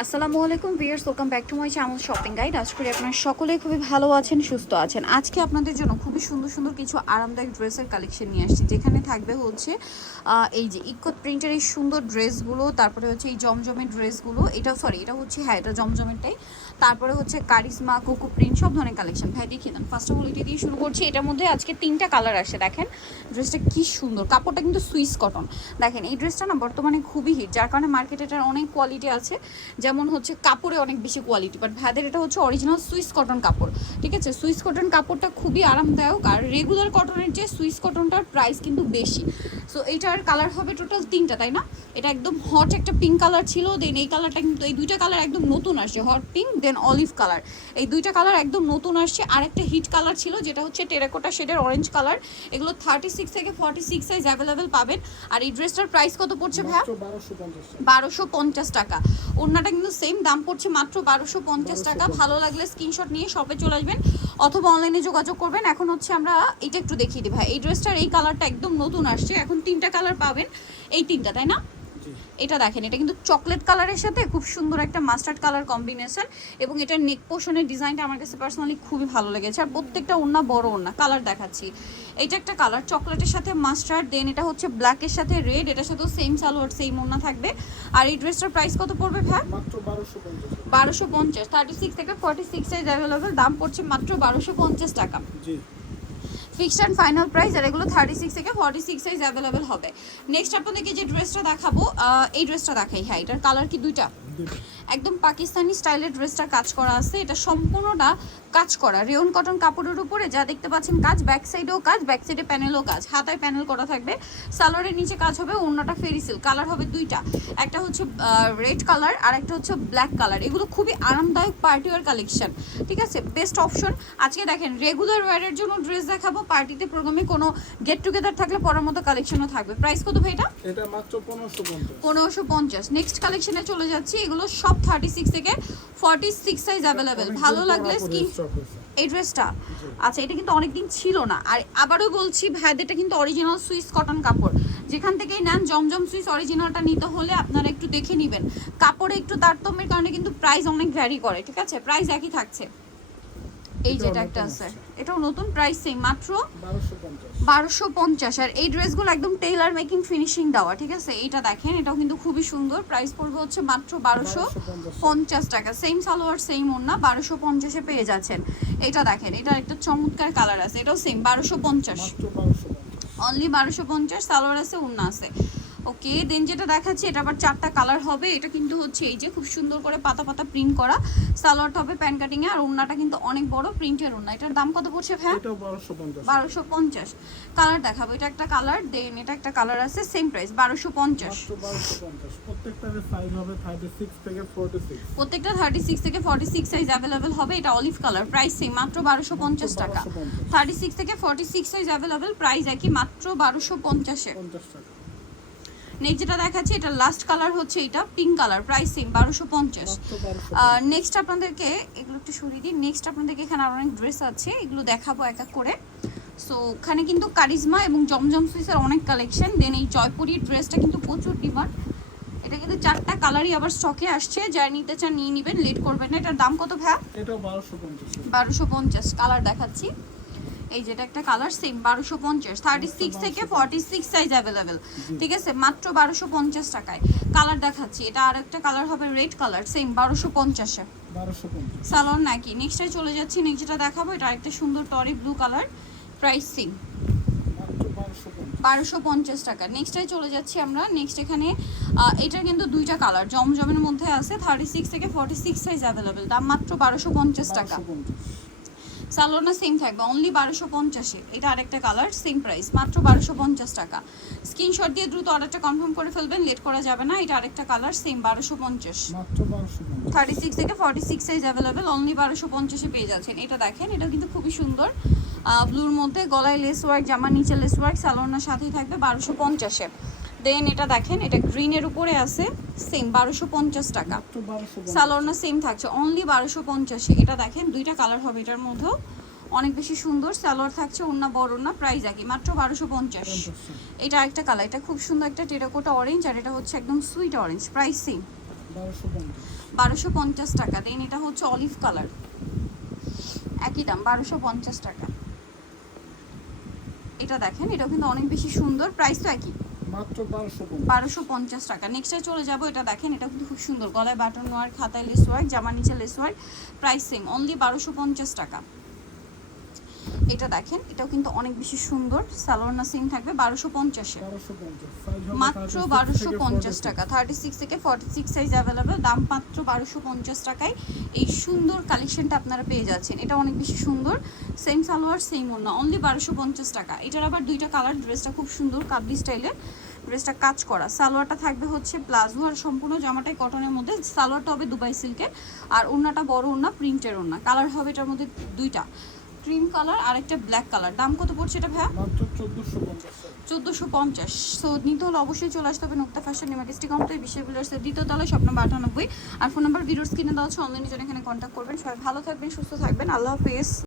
আসসালামু আলাইকুম viewers welcome back to my channel shopping guide আজ করি আপনারা সকলেই খুবই ভালো আছেন, সুস্থ আছেন। আজকে আপনাদের জন্য খুবই সুন্দর সুন্দর কিছু আরামদায়ক ড্রেসের কালেকশন নিয়ে আসছি। যেখানে থাকবে হচ্ছে এই যে ইকো প্রিন্টের এই সুন্দর ড্রেসগুলো, তারপরে হচ্ছে এই জমজমের ড্রেসগুলো। এটা সরি এটা হচ্ছে হ্যাঁ এটা জমজমেরটাই। তারপরে হচ্ছে কারিজমা কোকো প্রিন্ট, সব ধরনের কালেকশন ভাই, দেখিয়ে দেন। ফার্স্ট অফ অল এটা দিয়ে শুরু করছি। এটার মধ্যে আজকে তিনটা কালার আসে, দেখেন। ড্রেসটা কি সুন্দর। কাপড়টা কিন্তু সুইস কটন দেখেন, এই ড্রেসটা না বর্তমানে খুবই হিট যার কারণে মার্কেটে এটার অনেক কোয়ালিটি আছে। যেমন হচ্ছে কাপড়ে অনেক বেশি কোয়ালিটি বাট ভাইদের এটা হচ্ছে অরিজিনাল সুইস কটন কাপড়, ঠিক আছে? সুইস কটন কাপড়টা খুবই আরামদায়ক, আর রেগুলার কটনের যে সুইস কটনটার প্রাইস কিন্তু বেশি। সো এইটার কালার হবে টোটাল তিনটা, তাই না? এটা একদম হট একটা পিঙ্ক কালার ছিল দেন এই কালারটা কিন্তু, এই দুইটা কালার একদম নতুন আসছে। Hot pink then olive colour. এই দুইটা কালার একদম নতুন আসছে। আর একটা হিট কালার ছিল যেটা হচ্ছে টেরাকোটা শেডের অরেঞ্জ কালার। এগুলো থার্টি সিক্স থেকে ফর্টি সিক্স সাইজ অ্যাভেলেবেল পাবেন। আর এই ড্রেসটার প্রাইস কত পড়ছে ভাইয়া? বারোশো পঞ্চাশ টাকা। ওড়নাটা কিন্তু সেম দাম পড়ছে মাত্র বারোশো পঞ্চাশ টাকা। ভালো লাগলে স্ক্রিনশট নিয়ে শপে চলে আসবেন অথবা অনলাইনে যোগাযোগ করবেন। এখন হচ্ছে আমরা এটা একটু দেখিয়ে দিই ভাই এই ড্রেসটার এই কালারটা একদম নতুন আসছে। এখন তিনটা কালার পাবেন। এই তিনটা তাই না? এটা দেখেন এটা কিন্তু চকলেট কালারের সাথে খুব সুন্দর একটা মাস্টার্ড কালার কম্বিনেশন এবং এটা নেক পোর্শনের ডিজাইনটা আমার কাছে পার্সোনালি খুবই ভালো লেগেছে। আর প্রত্যেকটা ওড়না বড় ওড়না কালার দেখাচ্ছি। এটা একটা কালার চকলেটের সাথে মাস্টার্ড দেন এটা হচ্ছে ব্ল্যাকের সাথে রেড এটার সাথেও সেম সালোয়ার সেম ওড়না থাকবে। আর এই ড্রেসটার প্রাইস কত পড়বে ভাই? মাত্র বারোশো পঞ্চাশ বারোশো পঞ্চাশ থার্টি সিক্স থেকে ফর্টি সিক্স সাইজ অ্যাভেলেবেল দাম পড়ছে মাত্র বারোশো পঞ্চাশ টাকা। জি। ফিক্সড অ্যান্ড ফাইনাল প্রাইস আর এগুলো থার্টি সিক্স থেকে ফর্টি সিক্স সাইজ অ্যাভেলেবেল হবে। নেক্সট আপনাদেরকে যে ড্রেসটা দেখাবো এই ড্রেসটা দেখাই। হ্যাঁ এটার কালার কি দুইটা? একদম পাকিস্তানি স্টাইলের ড্রেসটা কাজ করা আছে। এটা সম্পূর্ণটা কাজ করা। রেয়ন কটন কাপড়ের উপরে যা দেখতে পাচ্ছেন কাজ ব্যাক সাইডেও কাজ ব্যাক সাইডে প্যানেলও কাজ। হাতায় প্যানেল করা থাকবে। সালোয়ারের নিচে কাজ হবে অন্যটা ফেরিসিল কালার হবে দুইটা। একটা হচ্ছে রেড কালার আর একটা হচ্ছে ব্ল্যাক কালার এগুলো খুবই আরামদায়ক পার্টি ওয়ার কালেকশন ঠিক আছে? বেস্ট অপশন আজকে দেখেন রেগুলার ওয়ারের জন্য ড্রেস দেখাবো। পার্টিতে প্রোগ্রামে কোনো গেট টুগেদার থাকলে পরার মতো কালেকশনও থাকবে। প্রাইস কত ভাই এটা? মাত্র পনেরোশো পঞ্চাশ। নেক্সট কালেকশনে চলে যাচ্ছি। এগুলো সব থার্টি সিক্স থেকে ফর্টি সিক্স সাইজ অ্যাভেলেবেল ভালো লাগলে স্কিন এই ড্রেসটা আচ্ছা এটা কিন্তু অনেকদিন ছিল না। আর আবারও বলছি ভাইদেরটা কিন্তু অরিজিনাল সুইস কটন কাপড়। যেখান থেকেই নেন জমজম সুইস অরিজিনালটা নিতে হলে আপনারা একটু দেখে নেবেন। কাপড়ে একটু তারতম্যের কারণে কিন্তু প্রাইস অনেক ভ্যারি করে ঠিক আছে? প্রাইস একই থাকছে। এই যেটা একটা আছে। এটাও নতুন প্রাইস সেম মাত্র বারোশো পঞ্চাশ। আর এই ড্রেসগুলো একদম টেইলার মেকিং ফিনিশিং দেওয়া ঠিক আছে? এইটা দেখেন এটাও কিন্তু খুবই সুন্দর। প্রাইস পড়বে হচ্ছে মাত্র বারোশো পঞ্চাশ টাকা। সেম সালোয়ার সেম ওড়না বারোশো পঞ্চাশে পেয়ে যাচ্ছেন। এটা দেখেন এটা একটা চমৎকার কালার আছে এটাও সেম বারোশো পঞ্চাশ। অনলি বারোশো পঞ্চাশ সালোয়ার আছে ওড়না আছে। ওকে দেন যেটা দেখাচ্ছি এটা আবার চারটা কালার হবে। এটা কিন্তু হচ্ছে এই যে খুব সুন্দর করে পাতা পাতা প্রিন্ট করা। সালোয়ারটা হবে প্যান কাটিংয়ে আর ওড়নাটা কিন্তু অনেক বড় প্রিন্টের ওড়না। এটার দাম কত পড়ছে হ্যাঁ বারোশো পঞ্চাশ। কালার দেখাবো এটা একটা কালার দেন এটা একটা কালার আছে সেম প্রাইস বারোশো পঞ্চাশ। প্রত্যেকটা থার্টি সিক্স থেকে ফর্টি সিক্স সাইজ অ্যাভেলেবেল হবে এটা অলিভ কালার প্রাইস সেম মাত্র বারোশো পঞ্চাশ টাকা। থার্টি সিক্স থেকে forty six size available price একই মাত্র বারোশো পঞ্চাশে। পঞ্চাশ টাকা। নেক্সট যেটা দেখাচ্ছি এটা লাস্ট কালার হচ্ছে এটা পিঙ্ক কালার প্রাইস সেম বারোশো পঞ্চাশ। নেক্সট আপনাদেরকে এগুলো একটু সরিয়ে দিই নেক্সট আপনাদেরকে এখানে অনেক ড্রেস আছে এগুলো দেখাবো এক এক করে। সো ওখানে কিন্তু কারিজমা এবং জমজম সুইসের অনেক কালেকশন দেন এই জয়পুরি ড্রেসটা কিন্তু প্রচুর ডিমান্ড এটা কিন্তু চারটা কালারই আবার স্টকে আসছে যারা নিতে চান নিয়ে নেবেন লেট করবেন না। এটার দাম কত ভ্যা পঞ্চাশ। বারোশো পঞ্চাশ কালার দেখাচ্ছি। এই যেটা একটা কালার সেম বারোশো পঞ্চাশ থার্টি সিক্স থেকে ফর্টি সিক্স সাইজ অ্যাভেলেবেল ঠিক আছে? মাত্র বারোশো পঞ্চাশ টাকায়। কালার দেখাচ্ছি এটা আর একটা কালার হবে রেড কালার সেম বারোশো পঞ্চাশে সালোয়ার নাকি? নেক্সটে চলে যাচ্ছি নেক্সট যেটা দেখাবো এটা একটা সুন্দর টরি ব্লু কালার প্রাইস সেম বারোশো পঞ্চাশ। টাকা। নেক্সটে চলে যাচ্ছি আমরা নেক্সট এখানে এটা কিন্তু দুইটা কালার জমজমের মধ্যে আছে থার্টি সিক্স থেকে ফর্টি সিক্স সাইজ অ্যাভেলেবেল দাম মাত্র বারোশো পঞ্চাশ টাকা। সালোয়ারটা সেম থাকবে। অনলি বারোশো পঞ্চাশে। এটা আরেকটা কালার সেম প্রাইস মাত্র বারোশো পঞ্চাশ টাকা। স্ক্রিনশট দিয়ে দ্রুত অর্ডারটা কনফার্ম করে ফেলবেন লেট করা যাবে না। এটা আরেকটা কালার সেম বারোশো পঞ্চাশ। থার্টি সিক্স থেকে forty six size available only বারোশো পঞ্চাশে পেয়ে যাচ্ছেন। এটা দেখেন এটা কিন্তু খুবই সুন্দর। ব্লুর মধ্যে গলায় লেস ওয়ার্ক জামার নিচে লেস ওয়ার্ক সালোয়ারনার সাথেই থাকবে বারোশো পঞ্চাশে। দেন এটা দেখেন এটা গ্রিনের উপরে আছে সেম বারোশো পঞ্চাশ টাকা। সালোয়ারনা সেম থাকছে অনলি বারোশো পঞ্চাশে। এটা দেখেন দুইটা কালার হবে এটার মধ্যেও। অনেক বেশি সুন্দর সালোয়ার থাকছে অন্য বড় না প্রাইস একই মাত্র বারোশো পঞ্চাশ। এটা আরেকটা কালার এটা খুব সুন্দর একটা টেরাকোটা অরেঞ্জ আর এটা হচ্ছে একদম সুইট অরেঞ্জ প্রাইস সেম বারোশো পঞ্চাশ। বারোশো পঞ্চাশ টাকা দেন এটা হচ্ছে অলিভ কালার একই দাম বারোশো পঞ্চাশ টাকা। এটা দেখেন এটা কিন্তু অনেক বেশি সুন্দর প্রাইস তো একই। মাত্র বারোশো পঞ্চাশ। বারোশো পঞ্চাশ টাকা। নেক্সটে চলে যাব এটা দেখেন এটা কিন্তু খুব সুন্দর। গলায় বাটন ওয়ার খাতায় লেস ওয়ার্ক জামার নিচে lace work price same only বারোশো পঞ্চাশ টাকা। এটা দেখেন এটাও কিন্তু অনেক বেশি সুন্দর। সালোয়ার না সেম থাকবে বারোশো পঞ্চাশে। মাত্র 36 বারোশো থেকে পঞ্চাশ 46 টাকা। থার্টি সিক্স থেকে ফর্টি সিক্স সাইজ অ্যাভেলেবেল দাম মাত্র বারোশো পঞ্চাশ টাকায়। এই সুন্দর কালেকশনটা আপনারা পেয়ে যাচ্ছেন। এটা অনেক বেশি সুন্দর। সেম সালোয়ার সেম ওড়না অনলি বারোশো পঞ্চাশ টাকা। এটার আবার দুইটা কালার ড্রেসটা খুব সুন্দর কাবলি স্টাইলে ড্রেসটা কাজ করা। সালোয়ারটা থাকবে হচ্ছে প্লাজো আর সম্পূর্ণ জামাটাই কটনের মধ্যে। সালোয়ারটা হবে দুবাই সিল্কের। আর ওড়নাটা বড় ওড়না প্রিন্টের ওড়না। কালার হবে এটার মধ্যে দুইটা। ক্রিম কালার আর একটা ব্ল্যাক কালার দাম কত পড়ছে এটা ভাইয়া? মাত্র চোদ্দোশো পঞ্চাশ সো নিতে হলে অবশ্যই চলে আসতে হবে নোক্তা ফ্যাশন নিমাকিস্টি কমপ্লেক্স বিশ্বের বিলার্সের দ্বিতীয় তলায় স্বপ্ন আটানব্বই। আর ফোন নাম্বার ভিডিওর স্ক্রিনে দেওয়া হচ্ছে অনলাইনে জন্য এখানে কন্ট্যাক্ট করবেন। সবাই ভালো থাকবেন সুস্থ থাকবেন। আল্লাহ হাফেজ।